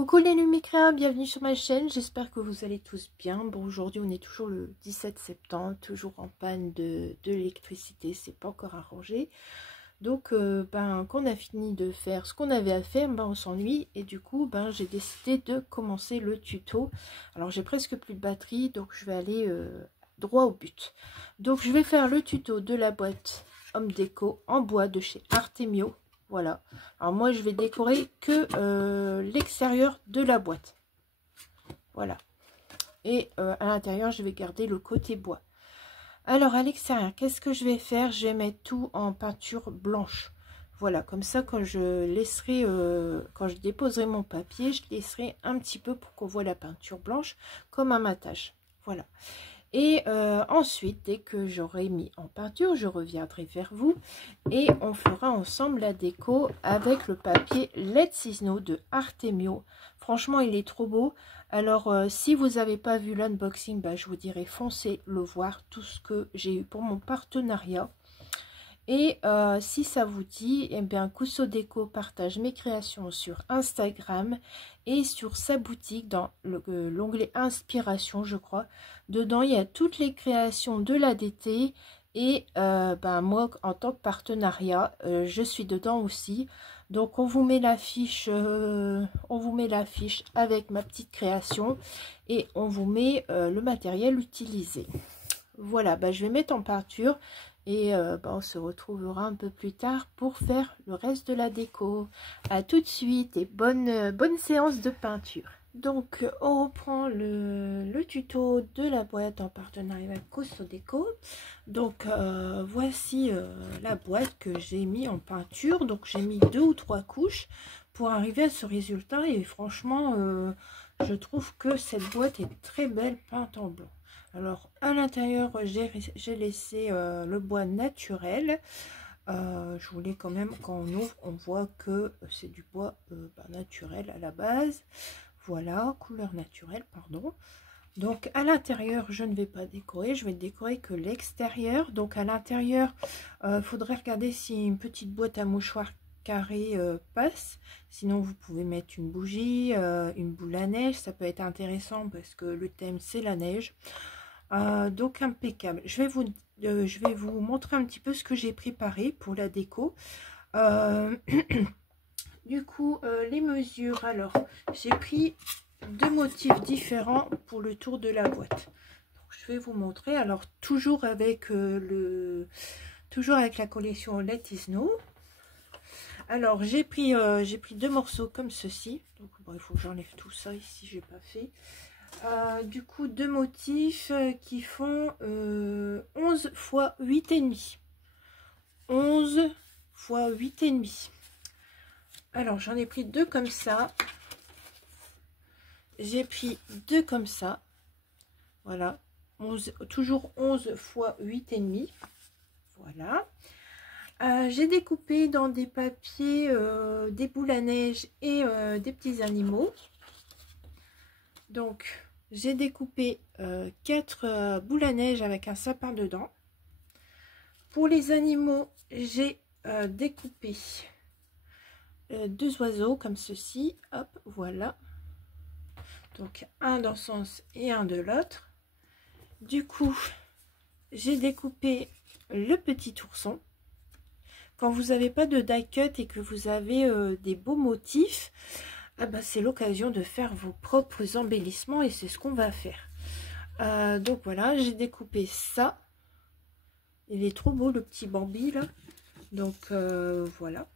Coucou les Lumicréas, bienvenue sur ma chaîne, j'espère que vous allez tous bien. Bon, aujourd'hui on est toujours le 17 septembre, toujours en panne de l'électricité, c'est pas encore arrangé. Donc quand on a fini de faire ce qu'on avait à faire, on s'ennuie et du coup j'ai décidé de commencer le tuto. Alors j'ai presque plus de batterie, donc je vais aller droit au but. Donc je vais faire le tuto de la boîte Home Déco en bois de chez Artemio. Voilà, alors moi je vais décorer que l'extérieur de la boîte. Voilà, et à l'intérieur je vais garder le côté bois. Alors à l'extérieur, qu'est-ce que je vais faire? Je vais mettre tout en peinture blanche. Voilà, comme ça quand je laisserai, quand je déposerai mon papier, je laisserai un petit peu pour qu'on voit la peinture blanche comme un matage. Voilà. Et ensuite, dès que j'aurai mis en peinture, je reviendrai vers vous et on fera ensemble la déco avec le papier Let's Is Snow de Artemio. Franchement, il est trop beau. Alors, si vous n'avez pas vu l'unboxing, je vous dirais foncez le voir, tout ce que j'ai eu pour mon partenariat. Et si ça vous dit, eh bien, Kuso Déco partage mes créations sur Instagram et sur sa boutique dans l'onglet Inspiration, je crois. Dedans, il y a toutes les créations de l'ADT et moi, en tant que partenariat, je suis dedans aussi. Donc, on vous met l'affiche avec ma petite création et on vous met le matériel utilisé. Voilà, je vais mettre en peinture. Et on se retrouvera un peu plus tard pour faire le reste de la déco. A tout de suite et bonne séance de peinture. Donc on reprend le tuto de la boîte en partenariat avec Kuso Déco. Donc voici la boîte que j'ai mis en peinture. Donc j'ai mis 2 ou 3 couches pour arriver à ce résultat. Et franchement je trouve que cette boîte est très belle peinte en blanc. Alors à l'intérieur j'ai laissé le bois naturel. Je voulais quand même, quand on ouvre, on voit que c'est du bois naturel à la base. Voilà, couleur naturelle, pardon. Donc à l'intérieur je ne vais pas décorer, je vais décorer que l'extérieur. Donc à l'intérieur il faudrait regarder si une petite boîte à mouchoirs carré passe. Sinon vous pouvez mettre une bougie, une boule à neige, ça peut être intéressant parce que le thème c'est la neige. Donc impeccable. Je vais vous montrer un petit peu ce que j'ai préparé pour la déco. Du coup les mesures, alors j'ai pris 2 motifs différents pour le tour de la boîte. Donc, je vais vous montrer, alors toujours avec la collection Let's Is Snow. Alors j'ai pris 2 morceaux comme ceci. Donc il faut que j'enlève tout ça ici, j'ai pas fait. Du coup 2 motifs qui font 11 x 8,5. 11 x 8,5. Alors j'en ai pris 2 comme ça. J'ai pris 2 comme ça. Voilà. Toujours 11 x 8,5. Voilà. J'ai découpé dans des papiers des boules à neige et des petits animaux. Donc j'ai découpé 4 boules à neige avec un sapin dedans. Pour les animaux, j'ai découpé 2 oiseaux comme ceci. Hop, voilà. Donc un d'un sens et un de l'autre. Du coup, j'ai découpé le petit ourson. Quand vous n'avez pas de die cut et que vous avez des beaux motifs, c'est l'occasion de faire vos propres embellissements et c'est ce qu'on va faire. Donc voilà, j'ai découpé ça. Il est trop beau le petit Bambi là. Donc voilà.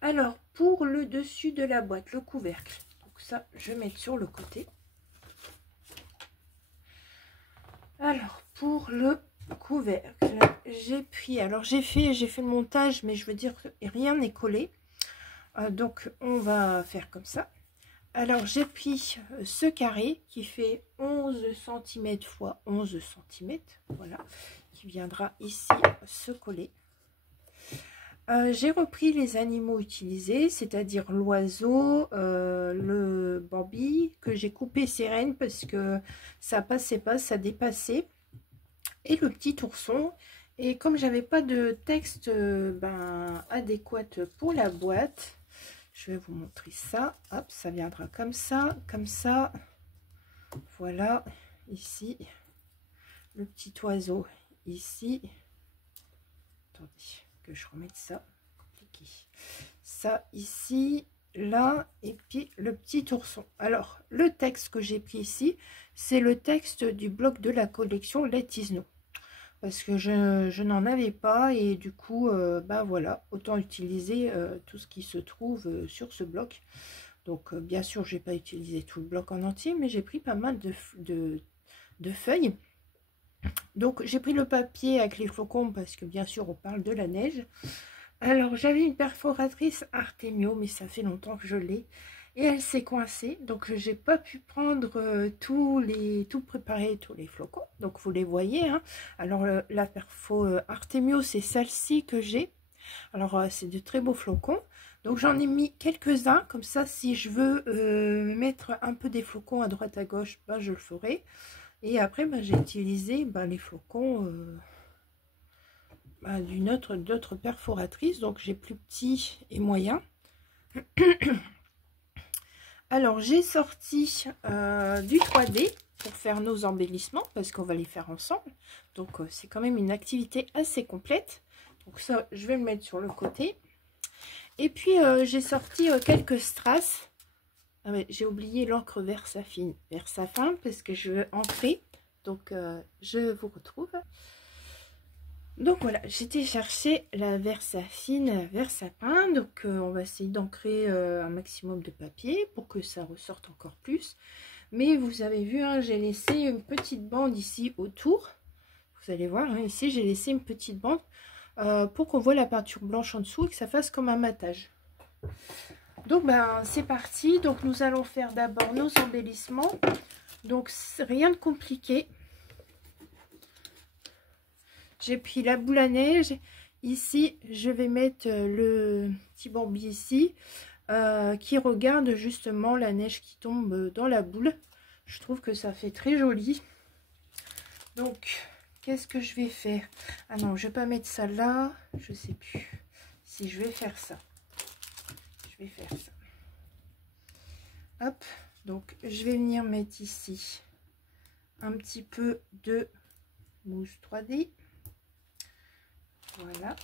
Alors pour le dessus de la boîte, le couvercle. Donc ça, je vais mettre sur le côté. Alors pour le couvercle, j'ai pris, alors j'ai fait le montage, mais je veux dire que rien n'est collé. Donc on va faire comme ça. Alors j'ai pris ce carré qui fait 11 cm x 11 cm, voilà, qui viendra ici se coller. J'ai repris les animaux utilisés, c'est-à-dire l'oiseau, le Bambi, que j'ai coupé ses rênes parce que ça passait pas, ça dépassait, et le petit ourson. Et comme j'avais pas de texte adéquat pour la boîte, je vais vous montrer ça. Hop, ça viendra comme ça, comme ça. Voilà, ici, le petit oiseau ici. Attendez, que je remette ça. Compliqué. Ça ici, là, et puis le petit ourson. Alors, le texte que j'ai pris ici, c'est le texte du bloc de la collection Let It Snow. Parce que je n'en avais pas et du coup, ben voilà, autant utiliser tout ce qui se trouve sur ce bloc. Donc, bien sûr, j'ai pas utilisé tout le bloc en entier, mais j'ai pris pas mal de feuilles. Donc, j'ai pris le papier avec les flocons parce que, bien sûr, on parle de la neige. Alors, j'avais une perforatrice Artemio, mais ça fait longtemps que je l'ai. Et elle s'est coincée, donc j'ai pas pu prendre tout préparer, tous les flocons. Donc, vous les voyez, hein. Alors, la perfo Artemio, c'est celle-ci que j'ai. Alors, c'est de très beaux flocons. Donc, j'en ai mis quelques-uns. Comme ça, si je veux mettre un peu des flocons à droite, à gauche, ben, je le ferai. Et après, ben, j'ai utilisé les flocons d'autres perforatrices. Donc, j'ai plus petit et moyen. Alors, j'ai sorti du 3D pour faire nos embellissements parce qu'on va les faire ensemble. Donc, c'est quand même une activité assez complète. Donc, ça, je vais le mettre sur le côté. Et puis, j'ai sorti quelques strass. Ah ouais, j'ai oublié l'encre Versafine, Versafin parce que je veux ancrer. Donc, je vous retrouve. Donc voilà, j'étais chercher la Versafine Versapin. Donc on va essayer d'ancrer un maximum de papier pour que ça ressorte encore plus. Mais vous avez vu, hein, j'ai laissé une petite bande ici autour. Vous allez voir, hein, ici j'ai laissé une petite bande pour qu'on voit la peinture blanche en dessous et que ça fasse comme un matage. Donc ben c'est parti. Donc nous allons faire d'abord nos embellissements. Donc rien de compliqué. J'ai pris la boule à neige. Ici, je vais mettre le petit Bambi ici qui regarde justement la neige qui tombe dans la boule. Je trouve que ça fait très joli. Donc, qu'est-ce que je vais faire? Ah non, je vais pas mettre ça là. Je sais plus si je vais faire ça. Je vais faire ça. Hop. Donc, je vais venir mettre ici un petit peu de mousse 3D. Voilà.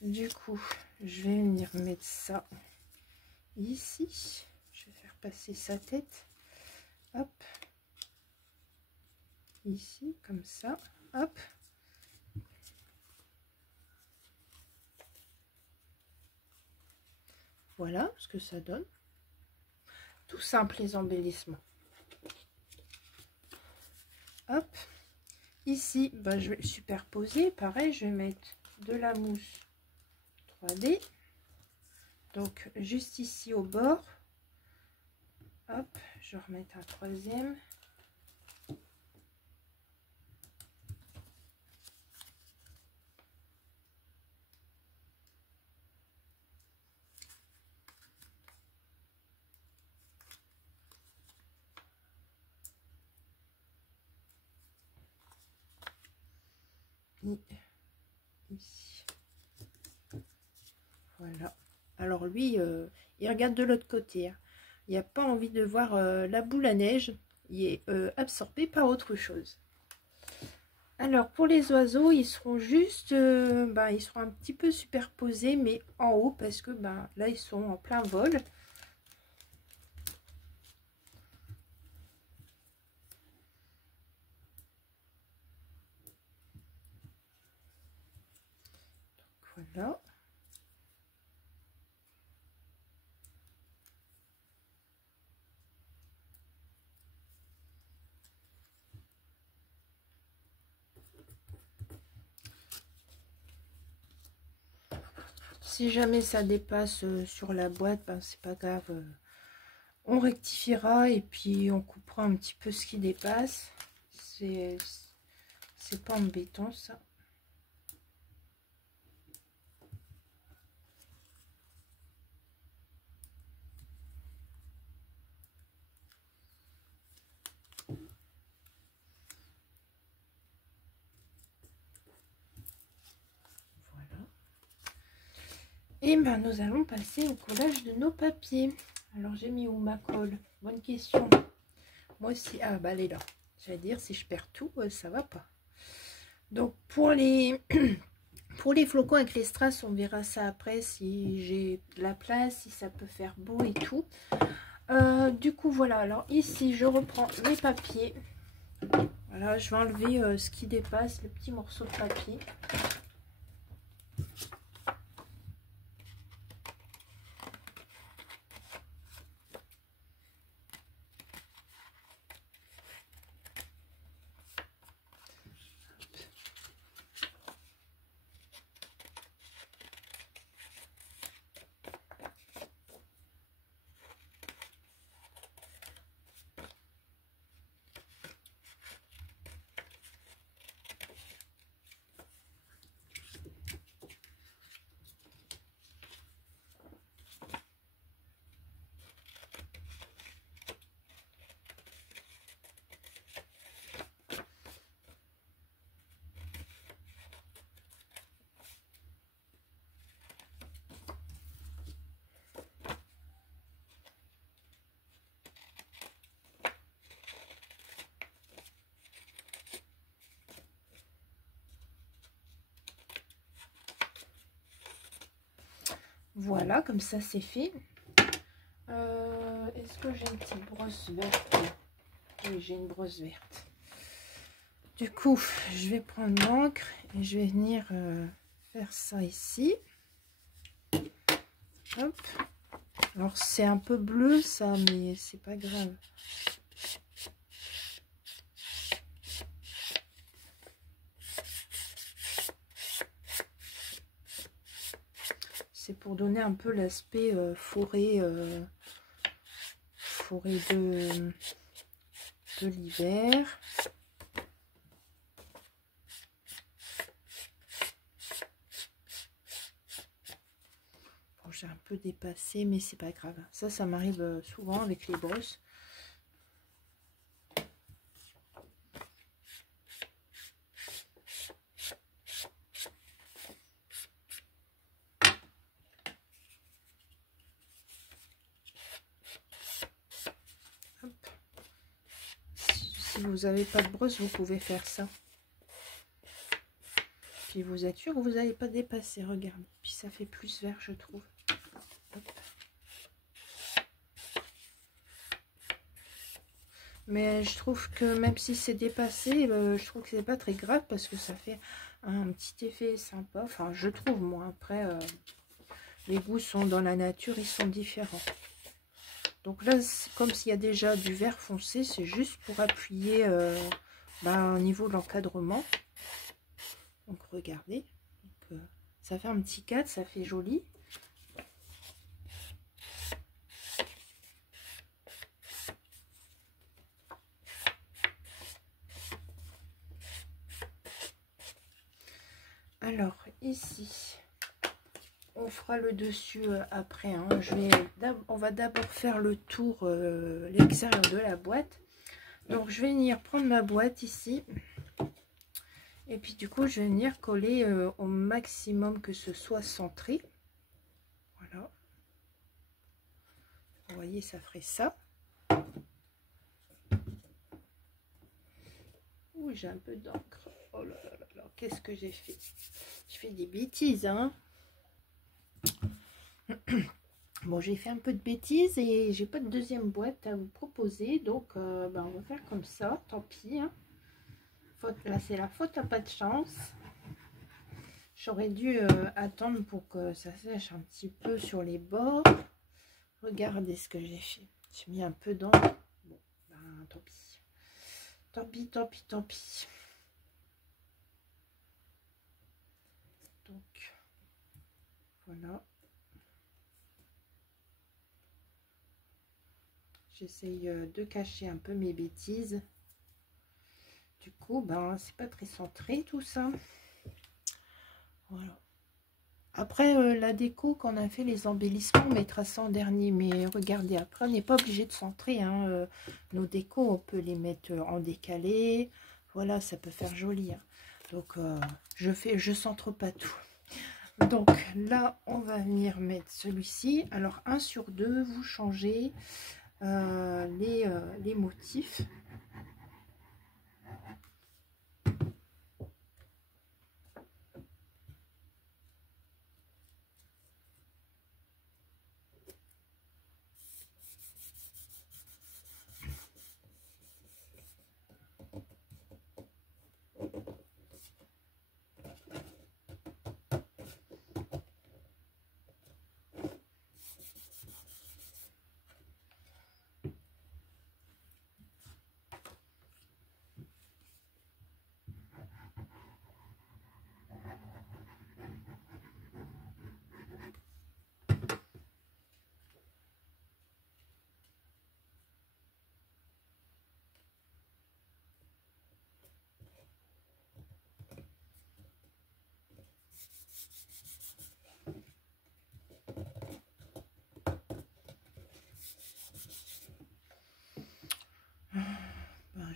Du coup, je vais venir mettre ça ici. Je vais faire passer sa tête. Hop. Ici, comme ça. Hop. Voilà ce que ça donne. Tout simple les embellissements. Hop. Ici, je vais le superposer. Pareil, je vais mettre de la mousse 3D. Donc, juste ici au bord. Hop, je vais remettre un troisième. Ici. Voilà. Alors lui, il regarde de l'autre côté. Hein. Il n'y a pas envie de voir la boule à neige. Il est absorbé par autre chose. Alors pour les oiseaux, ils seront juste, ils seront un petit peu superposés, mais en haut parce que là ils sont en plein vol. Donc, voilà. Si jamais ça dépasse sur la boîte, c'est pas grave. On rectifiera et puis on coupera un petit peu ce qui dépasse. C'est pas embêtant ça. Et ben nous allons passer au collage de nos papiers. Alors j'ai mis où ma colle? Bonne question. Moi aussi, ah bah elle est là. J'allais dire, si je perds tout, ça va pas. Donc pour les pour les flocons avec les strass, on verra ça après si j'ai de la place, si ça peut faire beau et tout. Du coup voilà, alors ici je reprends mes papiers. Voilà, je vais enlever ce qui dépasse, le petit morceau de papier. Voilà, comme ça c'est fait. Est-ce que j'ai une petite brosse verte? Oui, j'ai une brosse verte. Du coup, je vais prendre l'encre et je vais venir faire ça ici. Hop. Alors c'est un peu bleu ça, mais c'est pas grave. C'est pour donner un peu l'aspect forêt, forêt de l'hiver. Bon, j'ai un peu dépassé, mais c'est pas grave. Ça m'arrive souvent avec les brosses. Si vous n'avez pas de brosse, vous pouvez faire ça. Puis vous êtes sûr que vous n'allez pas dépasser, regardez. Puis ça fait plus vert, je trouve. Hop. Mais je trouve que même si c'est dépassé, je trouve que c'est pas très grave parce que ça fait un petit effet sympa. Enfin, je trouve, moi. Après, les goûts sont dans la nature, ils sont différents. Donc là, comme s'il y a déjà du vert foncé, c'est juste pour appuyer au niveau de l'encadrement. Donc regardez, donc, ça fait un petit cadre, ça fait joli. Alors ici, on fera le dessus après. Hein. On va d'abord faire le tour, l'extérieur de la boîte. Donc je vais venir prendre ma boîte ici. Et puis du coup, je vais venir coller au maximum que ce soit centré. Voilà. Vous voyez, ça ferait ça. Ouh, j'ai un peu d'encre. Oh là là là là, qu'est-ce que j'ai fait? Je fais des bêtises, hein. Bon, j'ai fait un peu de bêtises et j'ai pas de deuxième boîte à vous proposer. Donc, on va faire comme ça. Tant pis, hein. Là, c'est la faute à pas de chance. J'aurais dû attendre pour que ça sèche un petit peu sur les bords. Regardez ce que j'ai fait. J'ai mis un peu d'encre. Bon, tant pis. Tant pis, tant pis, tant pis. Donc, voilà. J'essaye de cacher un peu mes bêtises. Du coup, c'est pas très centré tout ça. Voilà. Après, la déco, quand on a fait les embellissements, on mettra ça en dernier. Mais regardez, après, on n'est pas obligé de centrer. Hein. Nos décos, on peut les mettre en décalé. Voilà, ça peut faire joli. Hein. Donc, je centre pas tout. Donc là, on va venir mettre celui-ci. Alors, 1 sur 2, vous changez les motifs.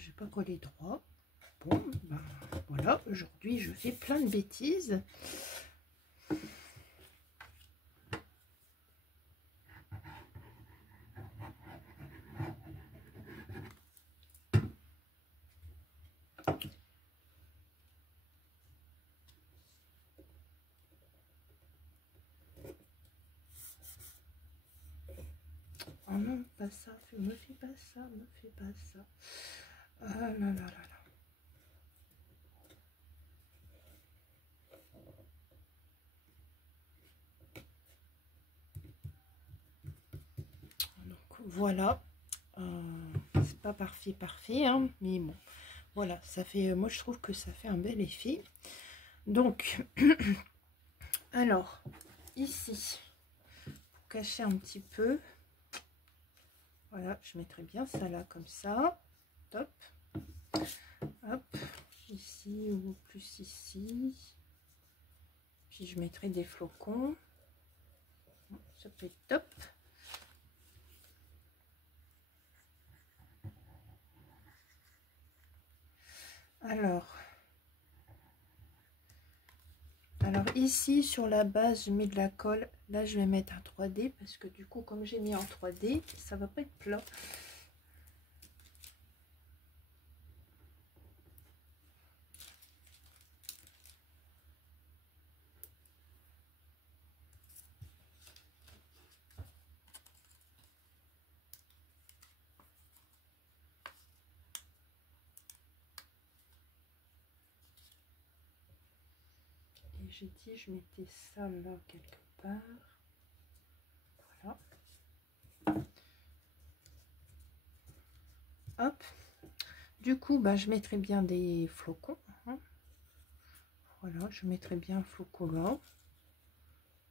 Je vais pas coller droit. Bon, ben, voilà, aujourd'hui je fais plein de bêtises. Oh non, pas ça, me fais pas ça, me fais pas ça. Ah là là là là. Donc voilà, c'est pas parfait, hein, mais bon, voilà, ça fait, moi je trouve que ça fait un bel effet. Donc, alors, ici, pour cacher un petit peu, voilà, je mettrai bien ça là, comme ça, top, hop, ici ou plus ici, puis je mettrai des flocons, ça peut être top. Alors ici sur la base je mets de la colle, là je vais mettre un 3D parce que du coup comme j'ai mis en 3D ça va pas être plat. Et j'ai dit je mettais ça là quelque part, voilà, hop. Du coup bah, je mettrai bien des flocons, hein. Voilà, je mettrai bien un flocon là,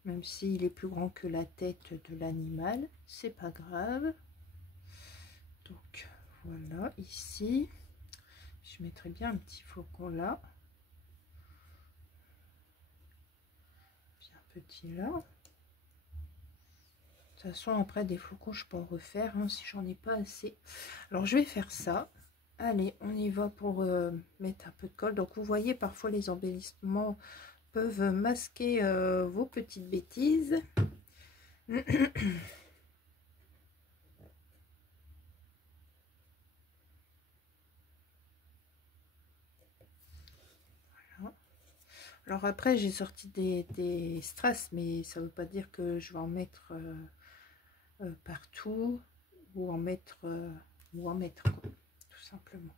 même s'il est plus grand que la tête de l'animal, c'est pas grave. Donc voilà, ici je mettrai bien un petit flocon là, puis un petit là. De toute façon après des flocons je peux en refaire, hein, si j'en ai pas assez. Alors je vais faire ça. Allez, on y va pour mettre un peu de colle. Donc vous voyez parfois les embellissements peuvent masquer vos petites bêtises. Voilà. Alors après j'ai sorti des strass, mais ça veut pas dire que je vais en mettre partout ou en mettre quoi, tout simplement.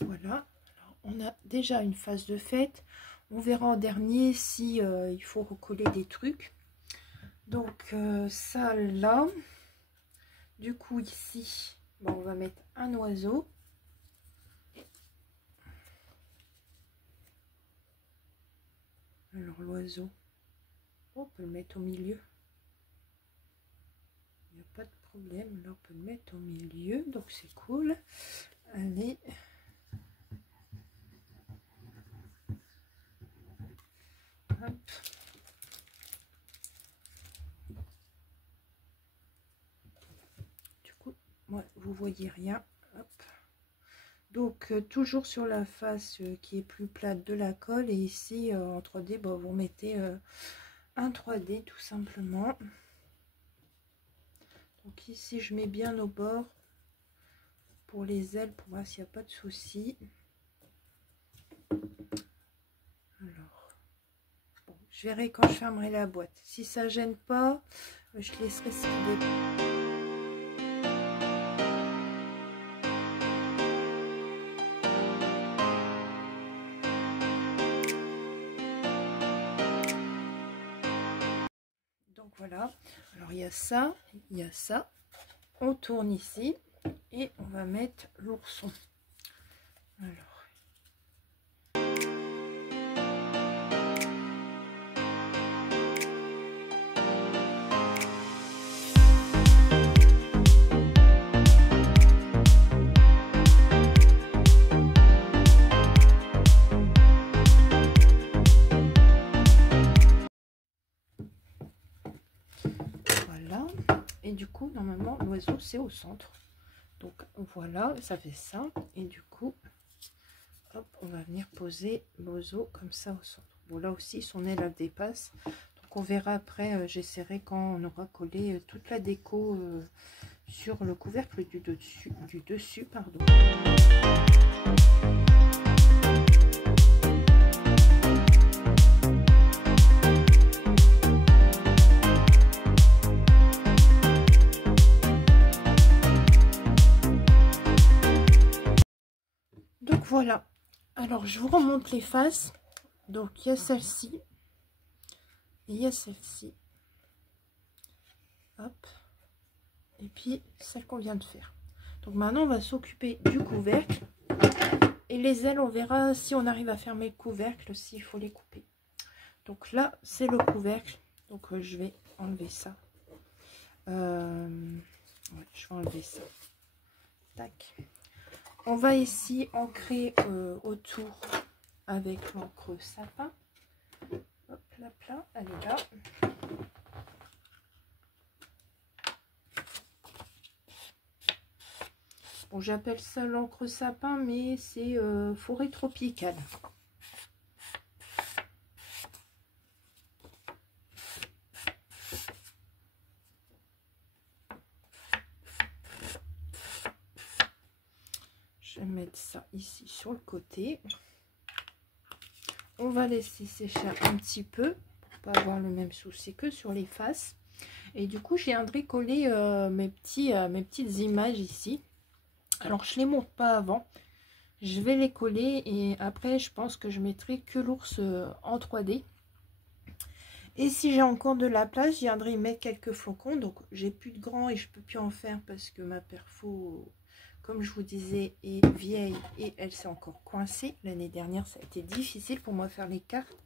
Voilà, alors, on a déjà une phase de fête. On verra en dernier si il faut recoller des trucs. Donc ça là, Du coup ici, bon, on va mettre un oiseau. Alors l'oiseau, on peut le mettre au milieu. Il n'y a pas de problème, là on peut le mettre au milieu, donc c'est cool. Allez. Hop. Du coup, ouais, vous voyez rien. Hop. Donc toujours sur la face qui est plus plate de la colle, et ici en 3D, bon, vous mettez un 3D tout simplement. Donc ici je mets bien au bord pour les ailes pour voir s'il n'y a pas de souci. Alors bon, je verrai quand je fermerai la boîte. Si ça gêne pas, je laisserai ce qu'il est. Donc voilà, alors il y a ça, il y a ça. On tourne ici et on va mettre l'ourson. Alors. Voilà. Et du coup, normalement, l'oiseau, c'est au centre. Donc voilà, ça fait ça. Et du coup, hop, on va venir poser l'oiseau comme ça au centre. Bon, là aussi, son aile, elle dépasse. Donc on verra après, j'essaierai quand on aura collé toute la déco sur le couvercle du dessus, pardon. Donc voilà, alors je vous remonte les faces. Donc il y a celle-ci et il y a celle-ci, hop, et puis celle qu'on vient de faire. Donc maintenant on va s'occuper du couvercle, et les ailes on verra si on arrive à fermer le couvercle, s'il faut les couper. Donc là c'est le couvercle, donc je vais enlever ça, ouais, je vais enlever ça, tac. On va ici ancrer autour avec l'encre sapin. Hop là, là, elle est là. Bon, j'appelle ça l'encre sapin, mais c'est forêt tropicale. Je vais mettre ça ici sur le côté. On va laisser sécher un petit peu pour pas avoir le même souci que sur les faces. Et du coup, je viendrai coller mes petites images ici. Alors, je les monte pas avant. Je vais les coller et après, je pense que je mettrai que l'ours en 3D. Et si j'ai encore de la place, je viendrai y mettre quelques flocons. Donc, j'ai plus de grands et je peux plus en faire parce que ma perfo, comme je vous disais, est vieille et elle s'est encore coincée. L'année dernière, ça a été difficile pour moi faire les cartes.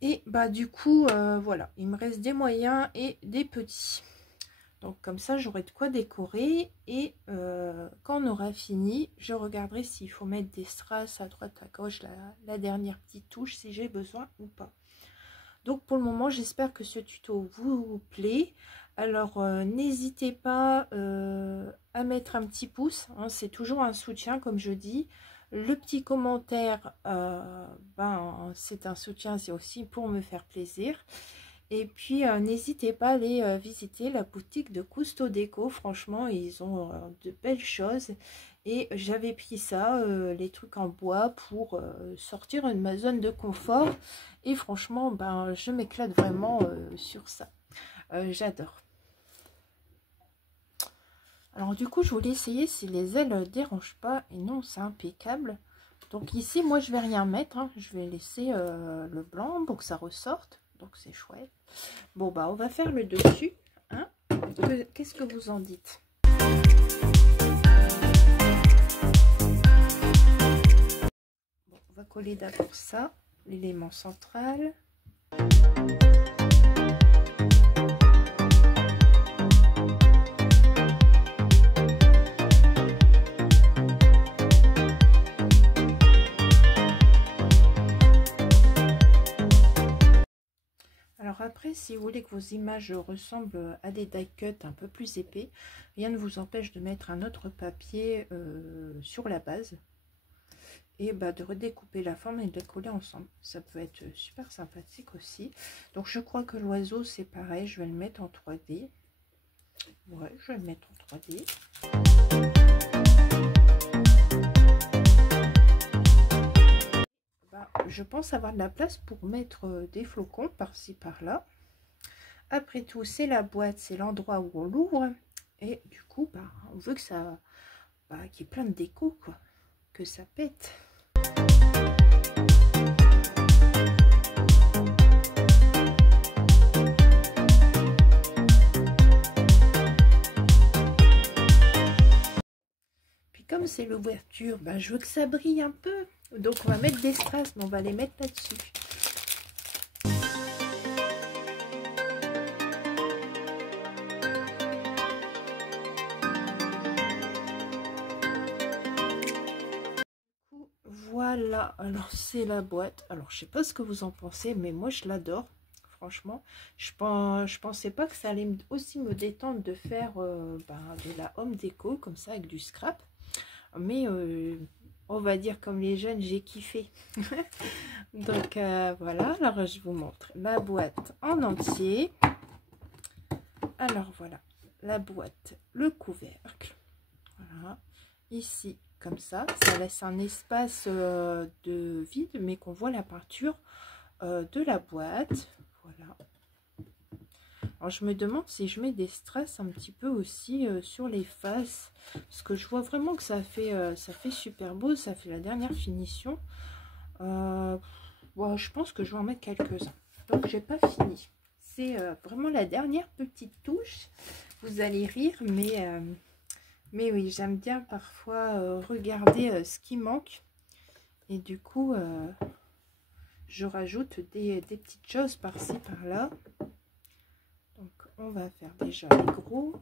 Et bah du coup, voilà, il me reste des moyens et des petits. Donc comme ça, j'aurai de quoi décorer. Et quand on aura fini, je regarderai s'il faut mettre des strass à droite, à gauche, la dernière petite touche, si j'ai besoin ou pas. Donc pour le moment, j'espère que ce tuto vous plaît. Alors n'hésitez pas à mettre un petit pouce, hein, c'est toujours un soutien comme je dis. Le petit commentaire, ben, c'est un soutien, c'est aussi pour me faire plaisir. Et puis n'hésitez pas à aller visiter la boutique de Cousteau Déco, franchement ils ont de belles choses. Et j'avais pris ça, les trucs en bois, pour sortir de ma zone de confort. Et franchement, ben, je m'éclate vraiment sur ça. J'adore. Alors du coup, je voulais essayer si les ailes ne dérangent pas. Et non, c'est impeccable. Donc ici, moi, je vais rien mettre. Hein. Je vais laisser le blanc pour que ça ressorte. Donc c'est chouette. Bon, bah, on va faire le dessus. Hein. Qu'est-ce que vous en dites? Bon, on va coller d'abord ça, l'élément central. Alors après, si vous voulez que vos images ressemblent à des die cuts un peu plus épais, rien ne vous empêche de mettre un autre papier sur la base et de redécouper la forme et de les coller ensemble. Ça peut être super sympathique aussi. Donc je crois que l'oiseau c'est pareil, je vais le mettre en 3D. Ouais, je vais le mettre en 3D. Je pense avoir de la place pour mettre des flocons par-ci par-là. Après tout, c'est la boîte, c'est l'endroit où on l'ouvre. Et du coup, on veut que ça, qu'il y ait plein de déco, quoi. Que ça pète. Puis comme c'est l'ouverture, je veux que ça brille un peu. Donc on va mettre des strass, mais on va les mettre là-dessus. Voilà, alors c'est la boîte. Alors je sais pas ce que vous en pensez, mais moi je l'adore. Franchement, je pensais pas que ça allait aussi me détendre de faire de la home déco comme ça avec du scrap. Mais on va dire comme les jeunes, j'ai kiffé. Donc voilà, alors je vous montre la boîte en entier. Alors voilà, la boîte, le couvercle. Voilà, ici comme ça laisse un espace de vide, mais qu'on voit la peinture de la boîte. Voilà. Alors je me demande si je mets des strass un petit peu aussi sur les faces, parce que je vois vraiment que ça fait super beau, ça fait la dernière finition. Je pense que je vais en mettre quelques-uns. Donc j'ai pas fini. C'est vraiment la dernière petite touche. Vous allez rire, mais oui, j'aime bien parfois regarder ce qui manque. Et du coup, je rajoute des petites choses par-ci, par-là. Donc, on va faire déjà les gros.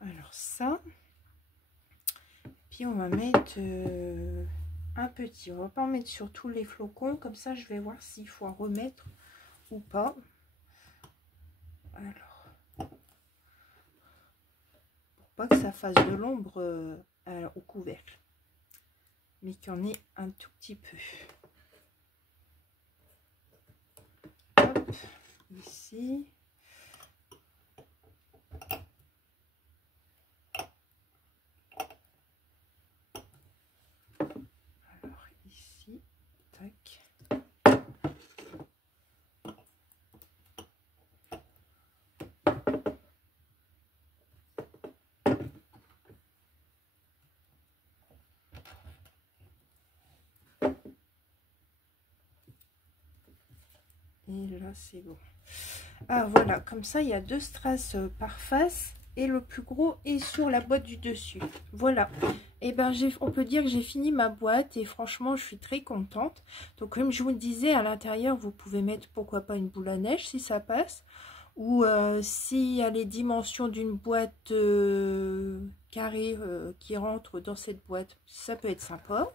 Alors ça. Puis on va mettre un petit. On va pas en mettre sur tous les flocons. Comme ça, je vais voir s'il faut en remettre ou pas. Alors, pour pas que ça fasse de l'ombre au couvercle, mais qu'il y en ait un tout petit peu. Hop, ici. Alors ici, tac. Et là c'est bon. Ah voilà, comme ça il y a deux strass par face et le plus gros est sur la boîte du dessus. Voilà. Et on peut dire que j'ai fini ma boîte et franchement je suis très contente. Donc comme je vous le disais, à l'intérieur vous pouvez mettre pourquoi pas une boule à neige si ça passe, ou s'il y a les dimensions d'une boîte carrée qui rentre dans cette boîte, ça peut être sympa.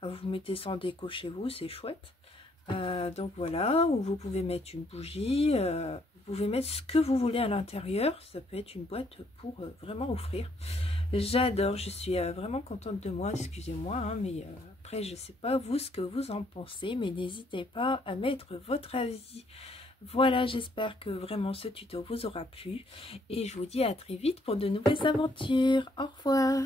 Vous mettez ça en déco chez vous, c'est chouette. Donc voilà, ou vous pouvez mettre une bougie, vous pouvez mettre ce que vous voulez à l'intérieur. Ça peut être une boîte pour vraiment offrir. J'adore, je suis vraiment contente de moi, excusez-moi, hein, mais après je sais pas vous ce que vous en pensez, mais n'hésitez pas à mettre votre avis. Voilà, j'espère que vraiment ce tuto vous aura plu et je vous dis à très vite pour de nouvelles aventures. Au revoir.